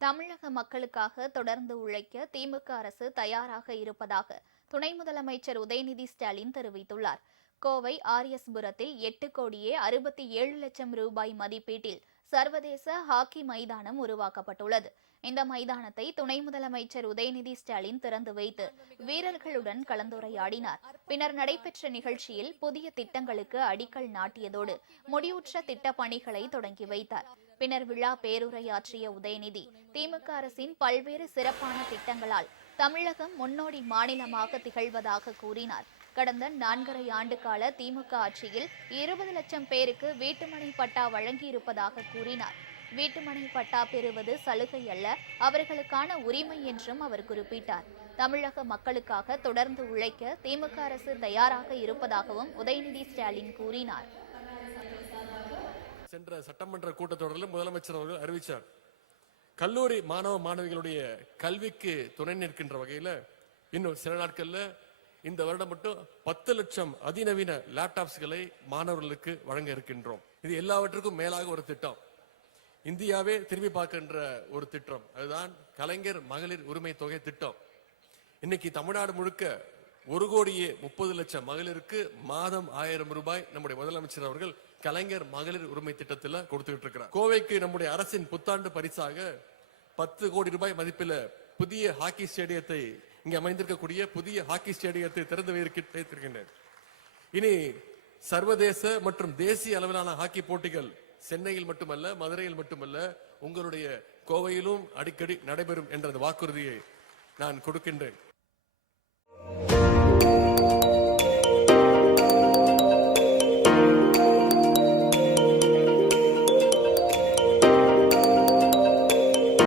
தமிழக மக்களுக்காக தொடர்ந்து உழைக்க திமுக அரசு தயாராக இருப்பதாக துணை முதலமைச்சர் உதயநிதி ஸ்டாலின் தெரிவித்துள்ளார். கோவை ஆர்எஸ்புரத்தில் 8,67,00,000 ரூபாய் மதிப்பீட்டில் சர்வதேச ஹாக்கி மைதானம் உருவாக்கப்பட்டுள்ளது. இந்த மைதானத்தை துணை முதலமைச்சர் உதயநிதி ஸ்டாலின் திறந்து வைத்து வீரர்களுடன் கலந்துரையாடினார். பின்னர் நடைபெற்ற நிகழ்ச்சியில் புதிய திட்டங்களுக்கு அடிக்கல் நாட்டியதோடு முடிவுற்ற திட்டப் பணிகளை தொடங்கி வைத்தார். பின்னர் விழா பேருரையாற்றிய உதயநிதி, திமுக அரசின் பல்வேறு சிறப்பான திட்டங்களால் தமிழகம் முன்னோடி மாநிலமாக திகழ்வதாக கூறினார். கடந்த 4.5 ஆண்டு கால திமுக ஆட்சியில் 20 லட்சம் பேருக்கு வீட்டுமனை பட்டா வழங்கியிருப்பதாக கூறினார். வீட்டுமனை பட்டா பெறுவது சலுகை அல்ல, அவர்களுக்கான உரிமை என்றும் அவர் குறிப்பிட்டார். தமிழக மக்களுக்காக தொடர்ந்து உழைக்க திமுக அரசு தயாராக இருப்பதாகவும் உதயநிதி ஸ்டாலின் கூறினார். சென்ற சட்டமன்ற கூட்டத்தொடரில் முதலமைச்சர் அவர்கள் அறிவித்தார். கல்லூரி மாணவ மாணவிகளுடைய கல்விக்கு துணை நிற்கின்ற வகையில் இன்னும் சில நாட்கள்ல இந்த வருடம் மட்டும் 10 லட்சம் அதிநவீன லேப்டாப்ஸ்களை மாணவர்களுக்கு வழங்க இருக்கின்றோம். இது எல்லாவற்றுக்கும் மேலாக ஒரு திட்டம், இந்தியாவே திரும்பி பார்க்கின்ற ஒரு திட்டம். அதுதான் கலைஞர் மகளிர் உரிமை தொகை திட்டம். இன்னைக்கு தமிழ்நாடு முழுக்க 1,30,00,000 மகளிருக்கு மாதம் 1000 ரூபாய் நம்முடைய முதலமைச்சர் அவர்கள் கலைஞர் மகளிர் உரிமை திட்டத்தில் கொடுத்துட்டு இருக்கிறார். கோவைக்கு நம்முடைய அரசின் புத்தாண்டு பரிசாக 10 கோடி ரூபாய் மதிப்பில் புதிய ஹாக்கி ஸ்டேடியத்தை, இங்கே அமைந்திருக்கக்கூடிய புதிய ஹாக்கி ஸ்டேடியத்தை திறந்து வைத்திருக்கின்றேன். இனி சர்வதேச மற்றும் தேசிய அளவிலான ஹாக்கி போட்டிகள் சென்னையில் மட்டுமல்ல, மதுரையில் மட்டுமல்ல, உங்களுடைய கோவையிலும் அடிக்கடி நடைபெறும் என்ற வாக்குறுதியை நான் கொடுக்கின்றேன்.